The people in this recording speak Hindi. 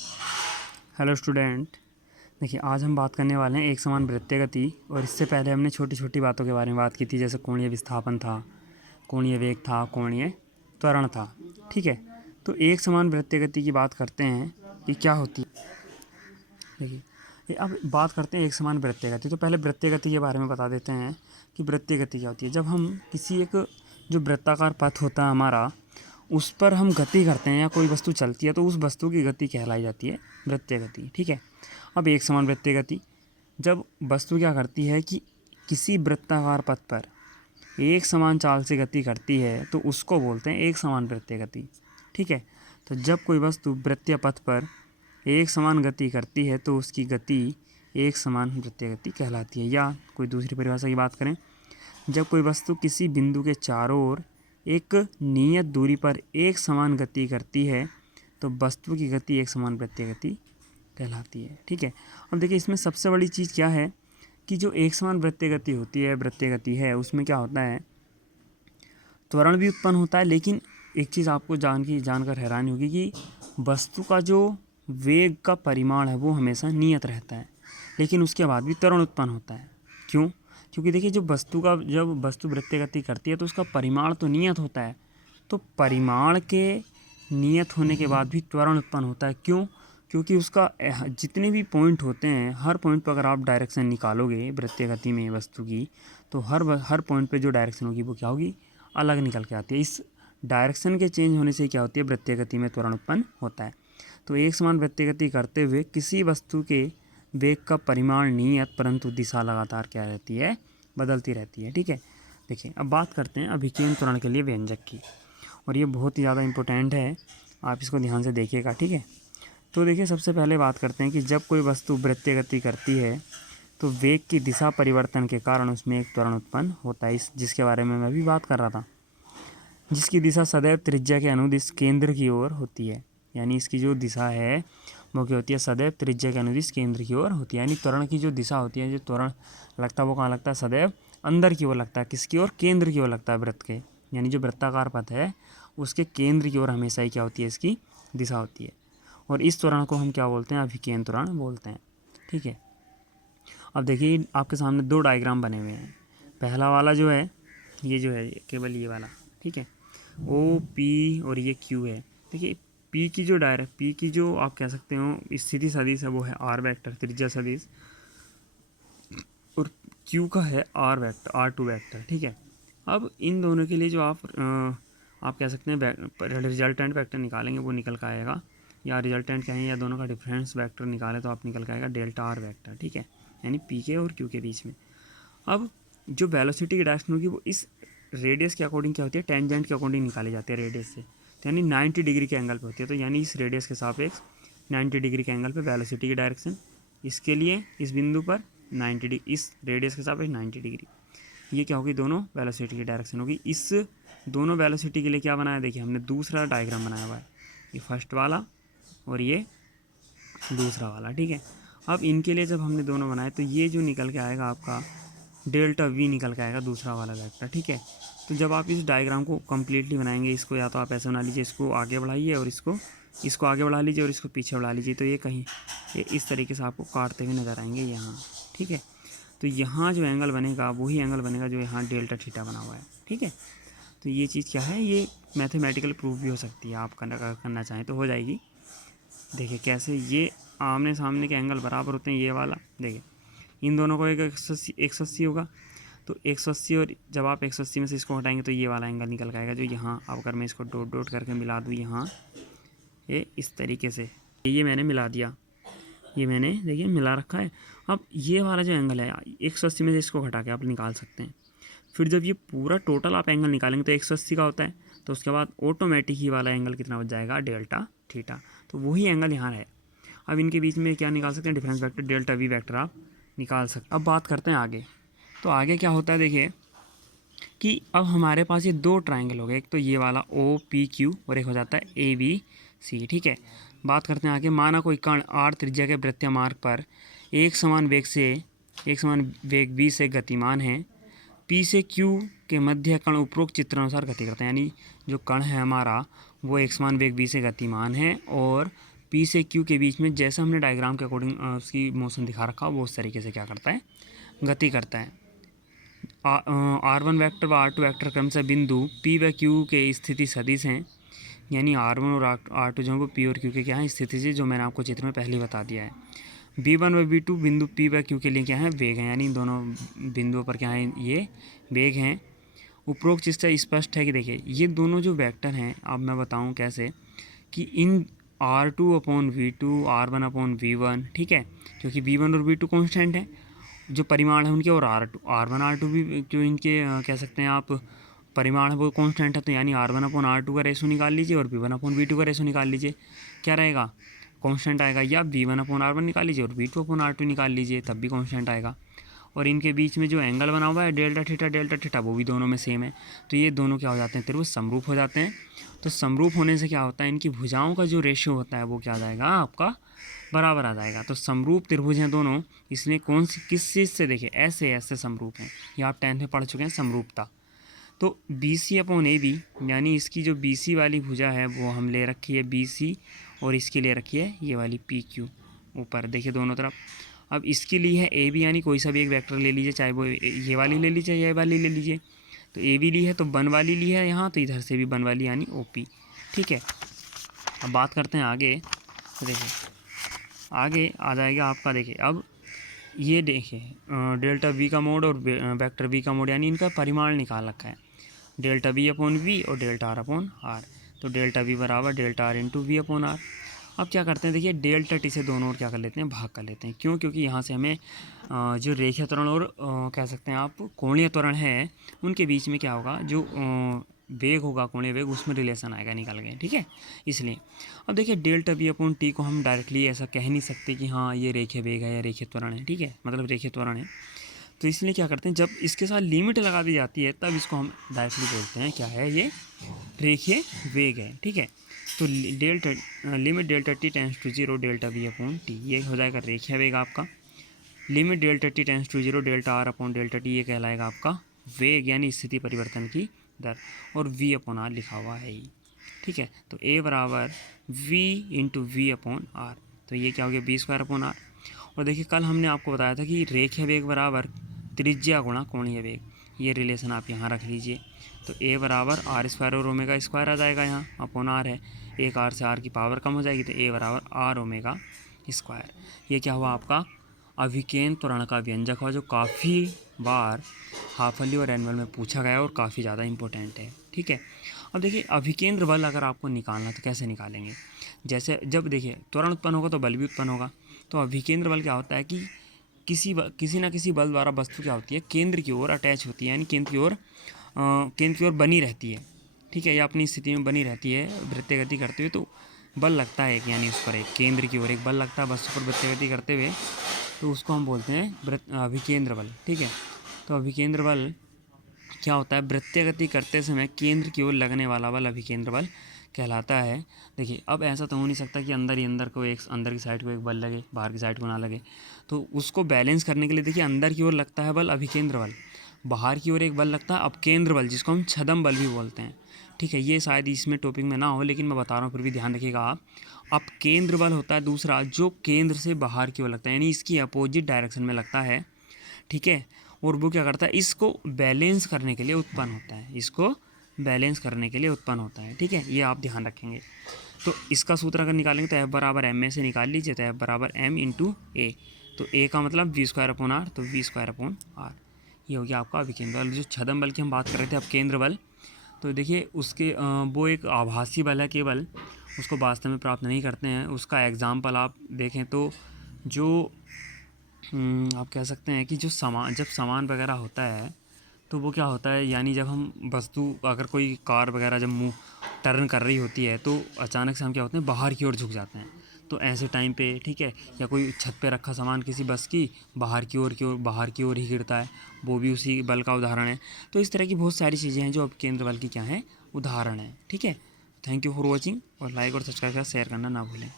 Hello student. देखिए, आज हम बात करने वाले हैं एक समान वृत्तीय गति। और इससे पहले हमने छोटी छोटी बातों के बारे में बात की थी, जैसे कोणीय विस्थापन था, कोणीय वेग था, कोणीय त्वरण था। ठीक है, तो एक समान वृत्तीय गति की बात करते हैं कि क्या होती है। देखिए, अब बात करते हैं एक समान वृत्तीय गति। तो पहले वृत्तीय गति के बारे में बता देते हैं कि वृत्तीय गति क्या होती है। जब हम किसी एक जो वृत्ताकार पथ होता है हमारा, उस पर हम गति करते हैं या कोई वस्तु चलती है, तो उस वस्तु की गति कहलाई जाती है वृत्तीय गति। ठीक है, अब एक समान वृत्तीय गति, जब वस्तु क्या करती है कि किसी वृत्ताकार पथ पर एक समान चाल से गति करती है, तो उसको बोलते हैं एक समान वृत्तीय गति। ठीक है, तो जब कोई वस्तु वृत्तीय पथ पर एक समान गति करती है, तो उसकी गति एक समान वृत्तीय गति कहलाती है। या कोई दूसरी परिभाषा की बात करें, जब कोई वस्तु किसी बिंदु के चारों ओर एक नियत दूरी पर एक समान गति करती है, तो वस्तु की गति एक समान वृत्तीय गति कहलाती है। ठीक है, अब देखिए, इसमें सबसे बड़ी चीज़ क्या है कि जो एक समान वृत्तीय गति होती है, वृत्तीय गति है, उसमें क्या होता है, त्वरण भी उत्पन्न होता है। लेकिन एक चीज़ आपको जानकर हैरानी होगी कि वस्तु का जो वेग का परिमाण है वो हमेशा नियत रहता है, लेकिन उसके बाद भी त्वरण उत्पन्न होता है। क्यों? क्योंकि देखिए, जब वस्तु वृत्तीय गति करती है तो उसका परिमाण तो नियत होता है, तो परिमाण के नियत होने के बाद भी त्वरण उत्पन्न होता है। क्यों? क्योंकि उसका जितने भी पॉइंट होते हैं, हर पॉइंट पर अगर आप डायरेक्शन निकालोगे वृत्तीय गति में वस्तु की, तो हर पॉइंट पे जो डायरेक्शन होगी वो क्या होगी, अलग निकल के आती है। इस डायरेक्शन के चेंज होने से क्या होती है, वृत्तीय गति में त्वरण उत्पन्न होता है। तो एक समान वृत्तीय गति करते हुए किसी वस्तु के वेग का परिमाण नियत, परंतु दिशा लगातार क्या रहती है, बदलती रहती है। ठीक है, देखिए, अब बात करते हैं अभिकेंद्र त्वरण के लिए व्यंजक की, और ये बहुत ही ज़्यादा इम्पोर्टेंट है, आप इसको ध्यान से देखिएगा। ठीक है, तो देखिए, सबसे पहले बात करते हैं कि जब कोई वस्तु वृत्तीय गति करती है, तो वेग की दिशा परिवर्तन के कारण उसमें एक त्वरण उत्पन्न होता है, जिसके बारे में मैं अभी बात कर रहा था, जिसकी दिशा सदैव त्रिज्या के अनुदिश केंद्र की ओर होती है। यानी इसकी जो दिशा है वो क्या होती है, सदैव त्रिज्या के अनुदिश केंद्र की ओर होती है। यानी त्वरण की जो दिशा होती है, जो त्वरण लगता है वो कहाँ लगता है, सदैव अंदर की ओर लगता है। किसकी ओर? केंद्र की ओर लगता है, वृत्त के। यानी जो वृत्ताकार पथ है उसके केंद्र की ओर हमेशा ही क्या होती है, इसकी दिशा होती है। और इस त्वरण को हम क्या बोलते हैं, अभिकेंद्र त्वरण बोलते हैं। ठीक है, अब देखिए, आपके सामने दो डायग्राम बने हुए हैं। पहला वाला जो है, ये जो है केवल ये वाला, ठीक है, ओ पी और ये क्यू है। देखिए, पी की जो आप कह सकते हो स्थिति सदिश है, वो है आर वेक्टर, त्रिज्या सदिश। और क्यू का है आर वेक्टर, R2 वेक्टर। ठीक है, अब इन दोनों के लिए जो आप कह सकते हैं रिजल्टेंट वेक्टर निकालेंगे, वो निकल कर आएगा, या रिजल्टेंट कहें या दोनों का डिफरेंस वेक्टर निकालें तो आप निकल कर आएगा डेल्टा आर वेक्टर। ठीक है, यानी पी के और क्यू के बीच में। अब जो वेलोसिटी की डायरेक्शन होगी वो इस रेडियस के अकॉर्डिंग क्या होती है, टेंजेंट के अकॉर्डिंग निकाली जाती है रेडियस से। तो यानी 90 डिग्री के एंगल पे होती है। तो यानी इस रेडियस के सापेक्ष 90 डिग्री के एंगल पे वेलोसिटी की डायरेक्शन, इसके लिए इस बिंदु पर 90 डिग्री, इस रेडियस के सापेक्ष 90 डिग्री, ये क्या होगी, दोनों वेलोसिटी की डायरेक्शन होगी। इस दोनों वेलोसिटी के लिए क्या बनाया, देखिए हमने दूसरा डायग्राम बनाया हुआ है, ये फर्स्ट वाला और ये दूसरा वाला। ठीक है, अब इनके लिए जब हमने दोनों बनाए तो ये जो निकल के आएगा आपका डेल्टा वी निकल के आएगा, दूसरा वाला वेक्टर। ठीक है, तो जब आप इस डायग्राम को कम्प्लीटली बनाएंगे, इसको या तो आप ऐसे बना लीजिए, इसको आगे बढ़ाइए और इसको आगे बढ़ा लीजिए और इसको पीछे बढ़ा लीजिए, तो ये इस तरीके से आपको काटते हुए नज़र आएंगे यहाँ। ठीक है, तो यहाँ जो एंगल बनेगा वही एंगल बनेगा जो यहाँ डेल्टा थीटा बना हुआ है। ठीक है, तो ये चीज़ क्या है, ये मैथमेटिकल प्रूफ भी हो सकती है, आप करना चाहें तो हो जाएगी। देखिए कैसे, ये आमने सामने के एंगल बराबर होते हैं, ये वाला देखिए, इन दोनों को एक 180 होगा, तो 180, और जब आप 180 में से इसको हटाएंगे तो ये वाला एंगल निकल आएगा जो यहाँ, अब अगर मैं इसको डॉट डॉट करके मिला दूँ यहाँ, ये इस तरीके से, ये मैंने मिला दिया, ये मैंने देखिए मिला रखा है। अब ये वाला जो एंगल है 180 में से इसको हटा के आप निकाल सकते हैं। फिर जब ये पूरा टोटल आप एंगल निकालेंगे तो 180 का होता है, तो उसके बाद ऑटोमेटिक ही वाला एंगल कितना बच जाएगा, डेल्टा थीटा। तो वही एंगल यहाँ है। अब इनके बीच में क्या निकाल सकते हैं, difference vector delta V vector आप निकाल सकते हैं। अब बात करते हैं आगे, तो आगे क्या होता है, देखिए कि अब हमारे पास ये दो ट्राइंगल हो गए, एक तो ये वाला ओ पी क्यू और एक हो जाता है ए बी सी। ठीक है, बात करते हैं आगे, माना कोई कण आर त्रिज्या के वृत्तीय मार्ग पर एक समान वेग v से गतिमान है। पी से क्यू के मध्य कण उपरोक्त चित्रानुसार गति करते हैं। यानी जो कण है हमारा वो एक समान वेग v से गतिमान है और पी से क्यू के बीच में जैसा हमने डायग्राम के अकॉर्डिंग उसकी मोशन दिखा रखा वो उस तरीके से क्या करता है, गति करता है। R1 वेक्टर व R2 वेक्टर क्रम से बिंदु P व Q के स्थिति सदिश हैं, यानी R1 और R2 जो है वो P और Q के क्या है, स्थिति से, जो मैंने आपको चित्र में पहले बता दिया है। V1 व V2 बिंदु P व Q के लिए क्या है, वेग हैं, यानी इन दोनों बिंदुओं पर क्या है, ये वेग हैं। उपरोक्त चीज़ से स्पष्ट है कि देखिए ये दोनों जो वेक्टर हैं, अब मैं बताऊं कैसे, कि इन R2/V2 R1/V1, ठीक है, क्योंकि V1 और V2 कांस्टेंट है जो परिमाण है उनके, और R1 R2 भी जो इनके कह सकते हैं आप परिमाण है वो कांस्टेंट है, तो यानी R1/R2 का रेशो निकाल लीजिए और V1/V2 का रेशो निकाल लीजिए, क्या रहेगा, कांस्टेंट आएगा। या V1/R1 निकाल लीजिए और V2/R2 निकाल लीजिए, तब भी कांस्टेंट आएगा। और इनके बीच में जो एंगल बना हुआ है डेल्टा थीटा वो भी दोनों में सेम है, तो ये दोनों क्या हो जाते हैं, त्रिभुज समरूप हो जाते हैं। तो समरूप होने से क्या होता है, इनकी भुजाओं का जो रेशियो होता है वो क्या आ जाएगा, आपका बराबर आ जाएगा। तो समरूप त्रिभुज हैं दोनों, इसलिए कौन सी किस चीज़ से, देखिए ऐसे समरूप हैं, ये आप 10th में पढ़ चुके हैं समरूपता। तो BC/AB, यानी इसकी जो BC वाली भुजा है वो हम ले रखी है BC, और इसकी ले रखी है ये वाली PQ ऊपर, देखिए दोनों तरफ। अब इसके लिए है AB, यानी कोई सा भी एक वेक्टर ले लीजिए, चाहे वो ये वाली ले लीजिए, ये वाली ले लीजिए। तो AB ली है तो बन वाली ली है यहाँ, तो इधर से भी बन वाली यानी OP, ठीक है। अब बात करते हैं आगे, तो देखिए आगे आ जाएगा आपका, देखिए अब ये देखिए डेल्टा V का मोड और वेक्टर V का मोड, यानी इनका परिमाण निकाल रखा है, डेल्टा V/V और डेल्टा R/R। तो डेल्टा V बराबर डेल्टा R इंटू V/R। अब क्या करते हैं, देखिए डेल्टा T से दोनों ओर क्या कर लेते हैं, भाग कर लेते हैं। क्यों, क्योंकि यहाँ से हमें जो रेखीय त्वरण और कह सकते हैं आप कोणीय त्वरण है, उनके बीच में क्या होगा, जो वेग होगा, कोणीय वेग, उसमें रिलेशन आएगा निकल गए, ठीक है, इसलिए। अब देखिए डेल्टा V/T को हम डायरेक्टली ऐसा कह नहीं सकते कि हाँ ये रेखीय वेग है या रेखीय त्वरण है, ठीक है, मतलब रेखीय त्वरण है। तो इसलिए क्या करते हैं, जब इसके साथ लिमिट लगा दी जाती है तब इसको हम डायरेक्टली बोलते हैं क्या है, ये रेखीय वेग है, ठीक है। तो limit delta T tends to 0 delta V/T, ये हो जाएगा रेखीय वेग आपका। Limit delta T tends to 0 delta R/डेल्टा T, ये कहलाएगा आपका वेग, यानी स्थिति परिवर्तन की दर, और V/R लिखा हुआ है ये, ठीक है। तो A बराबर V इंटू V/R, तो ये क्या हो गया, V²/R। और देखिए कल हमने आपको बताया था कि रेखीय वेग बराबर त्रिज्या गुणा कोणीय वेग, ये रिलेशन आप यहाँ रख लीजिए। तो A बराबर R² और ओमेगा स्क्वायर आ जाएगा, यहाँ अपॉन R है, एक R से R की पावर कम हो जाएगी, तो A बराबर R ओमेगा स्क्वायर। ये क्या हुआ, आपका अभिकेंद्र त्वरण का व्यंजक हुआ, जो काफ़ी बार हाफली और एनुअल में पूछा गया और काफ़ी ज़्यादा इंपॉर्टेंट है, ठीक है। अब देखिए अभिकेंद्र बल अगर आपको निकालना तो कैसे निकालेंगे, जैसे जब देखिए त्वरण उत्पन्न होगा तो बल भी उत्पन्न होगा। तो अभिकेंद्र बल क्या होता है कि किसी ना किसी बल द्वारा वस्तु क्या होती है, केंद्र की ओर अटैच होती है, यानी केंद्र की ओर बनी रहती है, ठीक है, या अपनी स्थिति में बनी रहती है वृत्तीय गति करते हुए। तो बल लगता है कि यानी उस पर एक केंद्र की ओर एक बल लगता है वस्तु पर वृत्तीय गति करते हुए, तो उसको हम बोलते हैं अभिकेंद्र बल, ठीक है। तो अभिकेंद्र बल क्या होता है, वृत्तीय गति करते समय केंद्र की ओर लगने वाला बल अभिकेंद्र बल कहलाता है। देखिए अब ऐसा तो हो नहीं सकता कि अंदर की साइड को एक बल लगे, बाहर की साइड को ना लगे। तो उसको बैलेंस करने के लिए देखिए अंदर की ओर लगता है बल अभिकेंद्र बल, बाहर की ओर एक बल लगता है अपकेंद्र बल, जिसको हम छदम बल भी बोलते हैं, ठीक है। ये शायद इसमें टॉपिक में ना हो, लेकिन मैं बता रहा हूँ फिर भी ध्यान रखिएगा आप। अपकेंद्र बल होता है दूसरा, जो केंद्र से बाहर की ओर लगता है, यानी इसकी अपोजिट डायरेक्शन में लगता है, ठीक है। और वो क्या करता है, इसको बैलेंस करने के लिए उत्पन्न होता है, इसको बैलेंस करने के लिए उत्पन्न होता है, ठीक है, ये आप ध्यान रखेंगे। तो इसका सूत्र अगर निकालेंगे तो F बराबर M में से निकाल लीजिए, तो F बराबर M इंटू A। तो A का मतलब V²/R, तो V²/R, ये हो गया आपका अभिकेंद्र बल। जो छदम बल की हम बात कर रहे थे, अब केंद्र बल, तो देखिए उसके वो एक आभासी बल है केवल, उसको वास्तव में प्राप्त नहीं करते हैं। उसका एग्जाम्पल आप देखें तो जो आप कह सकते हैं कि जब सामान वगैरह होता है तो वो क्या होता है, यानी जब हम वस्तु, अगर कोई कार वगैरह जब मुँह टर्न कर रही होती है तो अचानक से हम क्या होते हैं, बाहर की ओर झुक जाते हैं। तो ऐसे टाइम पे, ठीक है, या कोई छत पे रखा सामान किसी बस की बाहर की ओर ही गिरता है, वो भी उसी बल का उदाहरण है। तो इस तरह की बहुत सारी चीज़ें हैं जो अब केंद्र बल की क्या है, उदाहरण है, ठीक है। थैंक यू फॉर वॉचिंग, और लाइक और सब्सक्राइब शेयर करना ना भूलें।